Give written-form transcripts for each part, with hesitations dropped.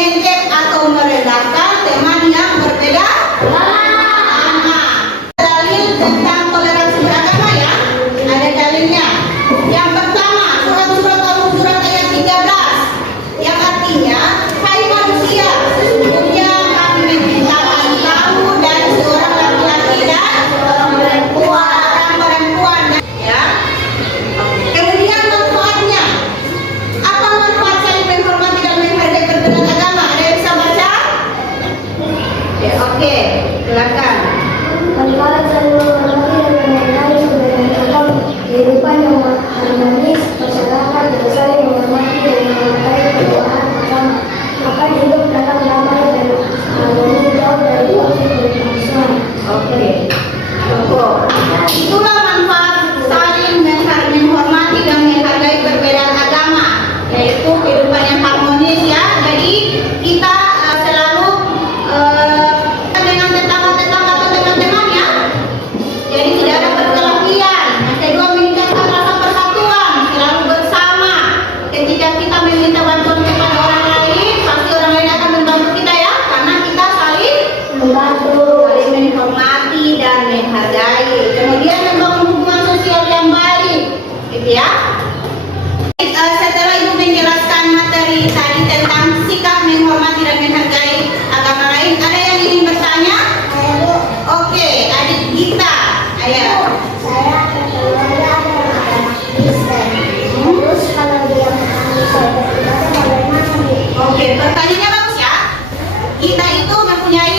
mengejek atau merendahkan teman yang berbeda agama. Dalil tentang toleransi beragama ya, ada dalilnya. Yang pertama, surat Al-Hujurat ayat 13 yang artinya, hai manusia, sesungguhnya kami menciptakan kamu dari seorang laki-laki dan seorang perempuan, ya. Kemudian manfaatnya, apa manfaat saling menghormati dan menghargai perbedaan agama? Ada yang bisa baca? Ya, oke, silakan. Manfaat saling menghormati dan menghargai perbedaan agama, kehidupan yang harmonis, masyarakat yang saling menghormati dan menghargai perbedaan agama akan hidup dalam damai dan harmoni jauh dari konflik dan permusuhan. Oke, cukup. Itulah manfaat saling menghormati dan menghargai perbedaan agama, yaitu kehidupan yang harmonis ya. Jadi kita selalu dengan tetangga-tetangga atau teman-teman ya. Jadi tidak ada perkelahian. Yang kedua, meningkatkan rasa persatuan, selalu bersama. Ketika kita meminta bantuan kepada orang lain, pasti orang lain akan membantu kita ya, karena kita saling Membantu. saling menghormati dan menghargai. Kemudian membangun hubungan sosial yang baik, gitu ya. Setelah Ibu menjelaskan materi tadi tentang sikap menghormati dan menghargai agama lain, ada yang ingin bertanya? Oke, adik Gita, ayo. Saya ada agama Kristen. Terus kalau dia mengalami sholat ibadah bagaimana nih? Oke, pertanyaannya bagus ya. Kita itu mempunyai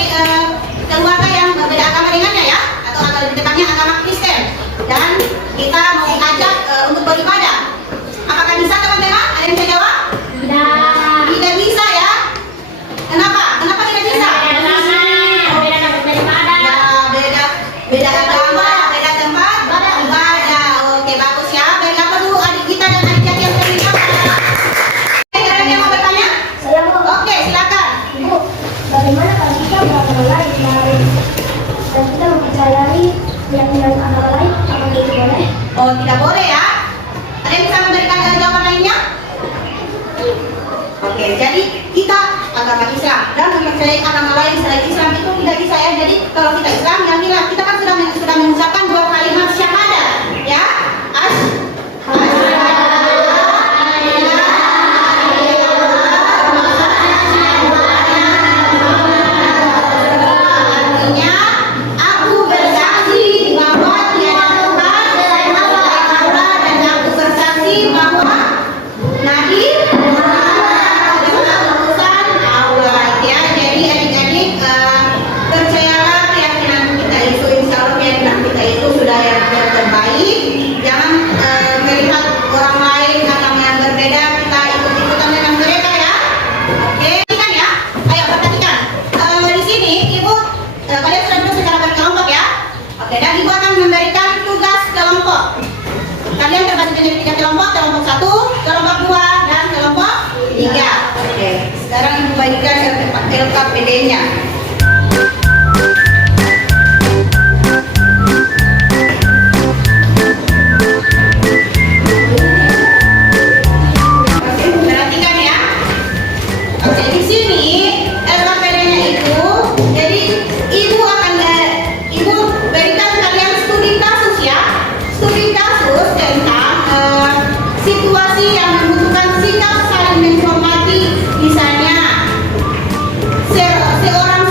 keluarga yang berbeda agama dengannya ya, atau lebih tepatnya agama Kristen, dan kita mau mengajak untuk beribadah. Apakah bisa teman-teman? Ada yang bisa jawab? Tidak bisa ya. Kenapa? Kenapa tidak bisa? Ya, beda agama, beda tempat ibadah. Oke, bagus ya. Baik, apa dulu adik kita dan adik Jaki yang terlibat? Ada yang mau bertanya? Saya mau. Oke, silakan. Ibu, bagaimana kalau kita beragama lain dan kita mempercayai keyakinan agama lain, apakah itu boleh? Oh, tidak boleh ya. Ada yang bisa memberikan jawaban lainnya? Oke, jadi kita agama Islam dan mempercayai agama lain selain Islam itu tidak bisa ya. Jadi kalau kita Islam, ya kita kan sudah mengucapkan dua kalimat syahadat, ya. Artinya, aku bersaksi bahwa tiada Tuhan selain Allah, dan aku bersaksi bahwa Nabi adalah utusan Allah ya. Jadi adik-adik percayalah keyakinan kita itu, insya Allah keyakinan kita itu sudah yang terbaik. Jangan melihat orang lain agama yang berbeda kita ikut-ikutan dengan mereka ya. Oke kan ya? Ayo perhatikan. Di sini ibu kalian sudah duduk secara berkelompok ya. Oke, dan ibu akan memberikan tugas kelompok. Kalian terbagi menjadi 3 kelompok, kelompok 1, kelompok 2, dan kelompok 3. Oke, sekarang ibu bagikan LKPD-nya. Oke, perhatikan ya. Oke, di sini LKPD-nya itu, jadi ibu berikan kalian studi kasus ya. Studi kasus tentang situasi yang membutuhkan sikap saling menghormati, misalnya seorang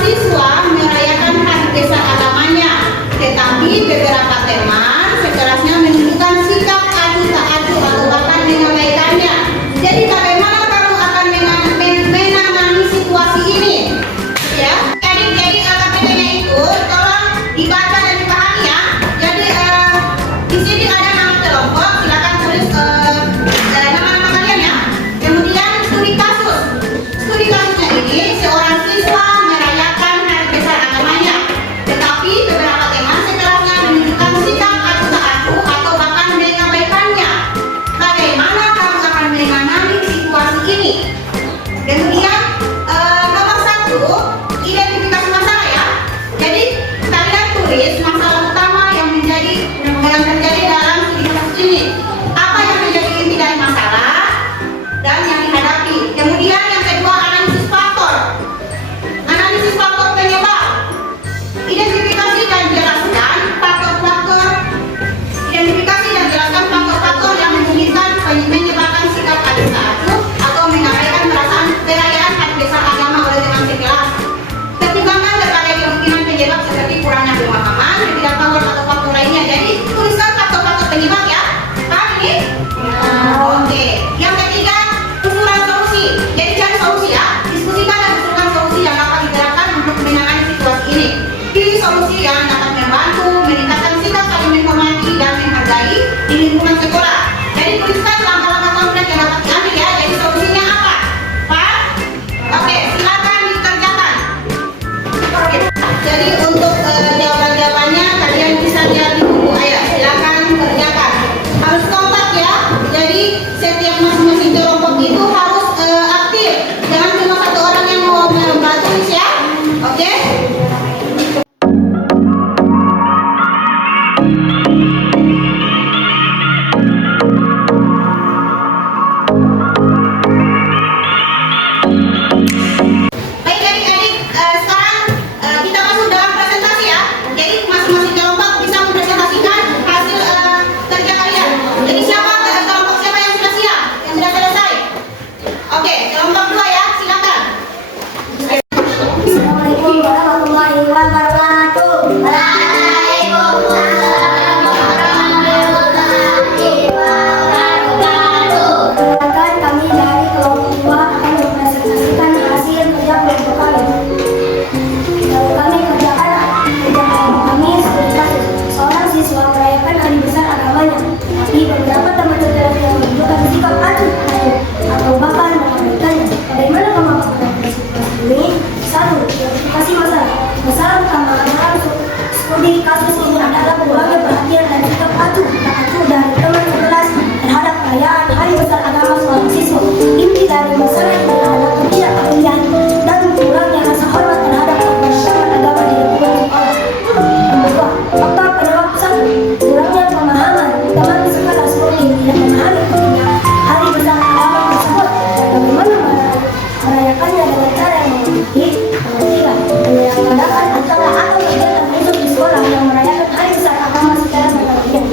dengan cara yang mengerti. Yang ketiga, menyelenggarakan acara atau kegiatan khusus di sekolah yang merayakan hari besar agama secara bergantian.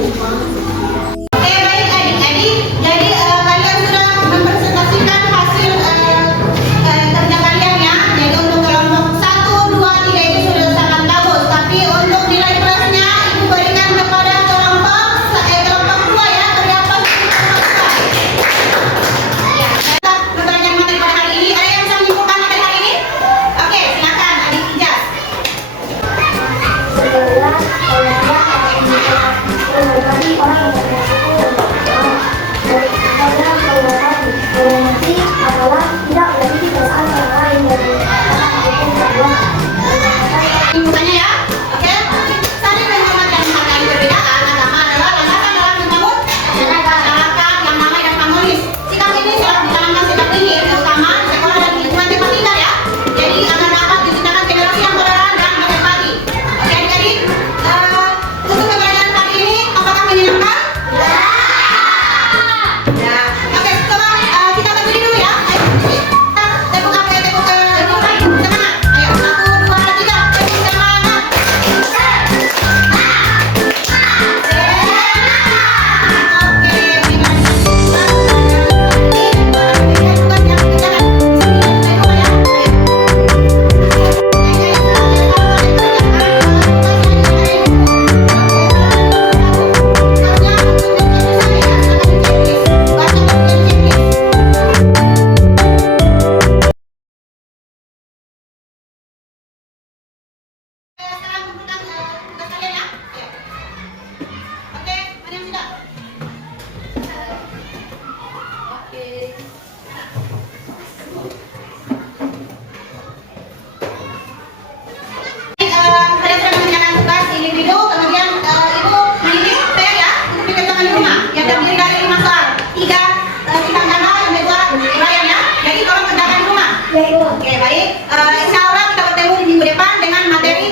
Oke, baik adik-adik. Jadi kalian sudah mempresentasikan hasil kerja kalian ya. Jadi untuk kelompok 1, 2, 3 itu sudah sangat bagus. Tapi untuk nilai plusnya ibu berikan kepada kelompok 2 ya. Beri aplaus untuk kelompok 2. Ya, kita memberikan materi pada hari ini. Ada yang bisa menyimpulkan materi hari ini? Oke, silakan adik Ijaz. Setelah mengobati orang yang beresiko karena mengobati toleransi adalah tidak menjadi perasaan orang lain dari anak hukum kedua. Bukannya ya, oke? Saling menghormati dan menghargai perbedaan agama adalah landasan dalam membangun masyarakat yang damai dan harmonis. Sikap ini selalu ditanamkan sejak dini, terutama di sekolah dan di lingkungan tempat tinggal ya. Jadi agar dapat diciptakan generasi yang toleran dan berbagi. Oke adik-adik, untuk pembelajaran kali ini apakah menyenangkan? Ya. Oke, coba kita berdiri dulu ya. Ayo berdiri. Tepuk apa ya? Tepuk semangat. Ayo 1, 2, 3. Tepuk semangat. Kalian sudah mengerjakan tugas individu, kemudian ibu menitip PR ya untuk dikerjakan di rumah yang terdiri dari 5 soal, 3 tingkat ganda dan 2 uraian ya. Jadi tolong kerjakan di rumah. Baik, Bu. Oke baik, insya Allah kita bertemu di minggu depan dengan materi